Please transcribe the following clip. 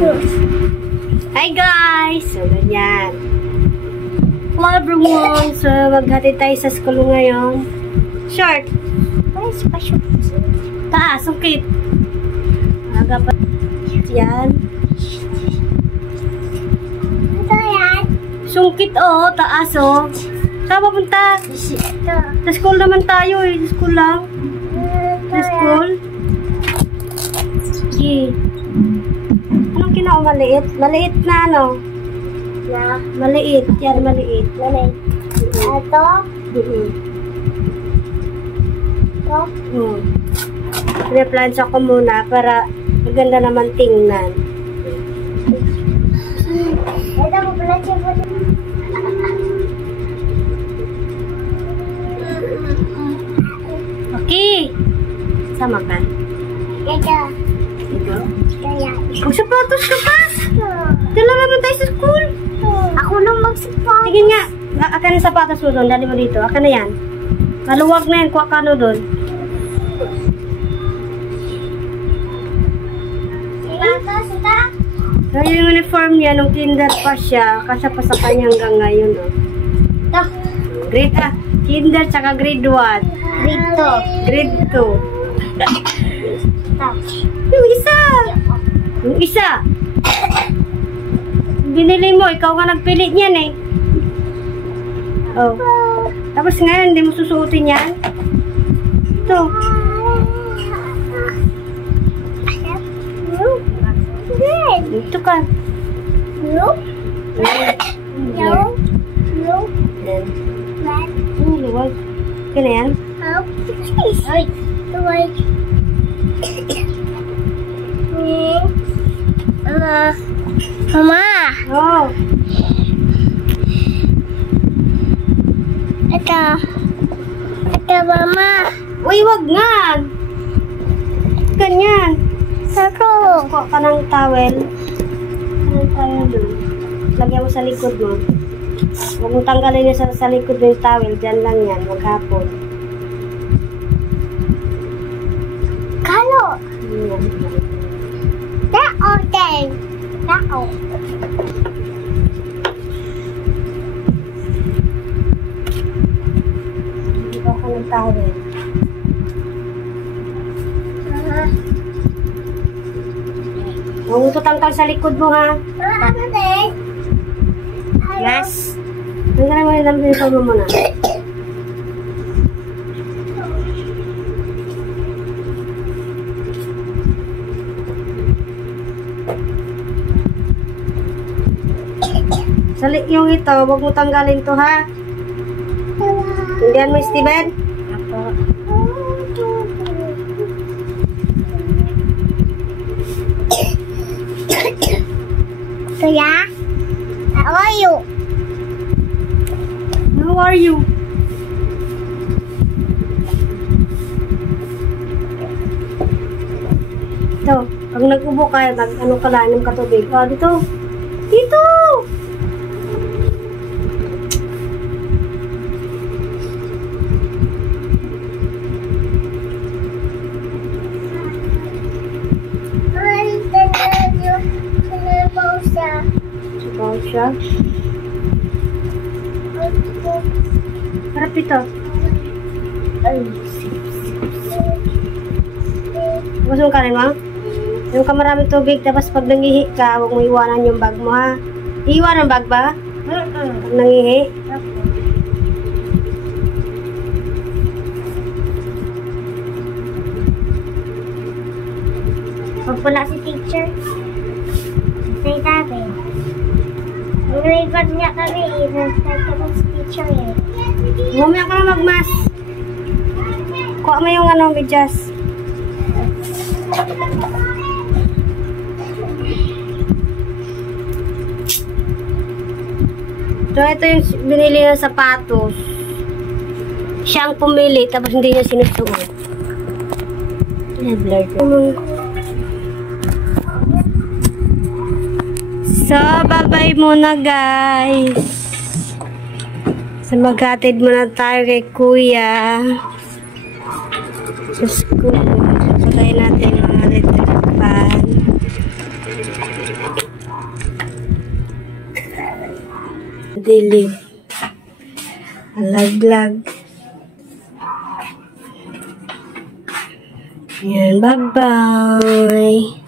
Hi guys! So, ganyan. Hello everyone! So, maghatid tayo sa school ngayon. Short. Where's pa short? Taas, sungkit. Aga pa. Yan. Ito yan? Sungkit taas Saan papunta? Sa school naman tayo Sa school lang. Sa school. Sige. Anong kinao maliit? Maliit na ano? Na? Maliit. Yan, maliit. Maliit. Ito? Ito? Pinaplansya ko muna para maganda naman tingnan. Ito mo pala siya po. Okay. Sama ka. Ito. Ito. Kaya. Magsapatos ka pa. Dala naman tayo sa school. Ako nang magsapatos. Sige nga. Akan yung sapatos mo doon. Dali mo dito. Akan na yan. Maluwag na yan. Kuha ka no doon. Sapatos ito? Yung uniform niya, nung kinder pa siya, kasya pa sa kanya hanggang ngayon. Ito. Grade kinder tsaka grade 1. Dito. Grade 2. Ito. Yung isa! Yung isa! Binili mo, ikaw nga nagpilit niyan eh. Oh. Tapos ngayon, hindi mo susuotin yan. Ito. Ito ka. No? No? No? Luwag. Kaya na yan? How? Ay. Tuway. Mama. Oh. Ito. Ito, Mama. Uy, wag nga. Ganyan. Ako. Kuha ka ng towel. Anong towel doon? Lagyan mo sa likod mo. Huwag mong tanggalin niya sa likod mo yung towel. Diyan lang yan. Maghapon. Kalo. Yan. Tao, ten. Tao. Kuha ka ng towel. Huwag mo tutangkal sa likod mo ha. Ano, ten? Yes. Tanggalin mo yung damit mo muna. Sali yung ito, huwag mo tanggalin to ha. Hindihan mo, Steven. Kuya? How are you? How are you? Ito, pag nag-ubo ka, ano ka lang, inom ka tubig. Oh, dito. Dito! Sabaw siya. Harap dito. Gusto mo kanin mo? Yung ka maraming tubig, tapos pag nangihi ka, huwag mo iwanan yung bag mo ha. Iwan ang bag ba? Pag nangihi. Pag wala si teacher, say tabi. Nag-record niya kami, nag-start ko si teacher eh. Mamaya ka na magmas. Kuha mo yung ano, medyas. So, ito yung binili ng sapatos. Siyang pumili, tapos hindi niya sinusuot. Blur ko. So, bye-bye muna guys. So, maghatid muna tayo kay Kuya. Sa school. Sakay natin mga electric fan. Dilim. Alaglag. Yan, bye-bye.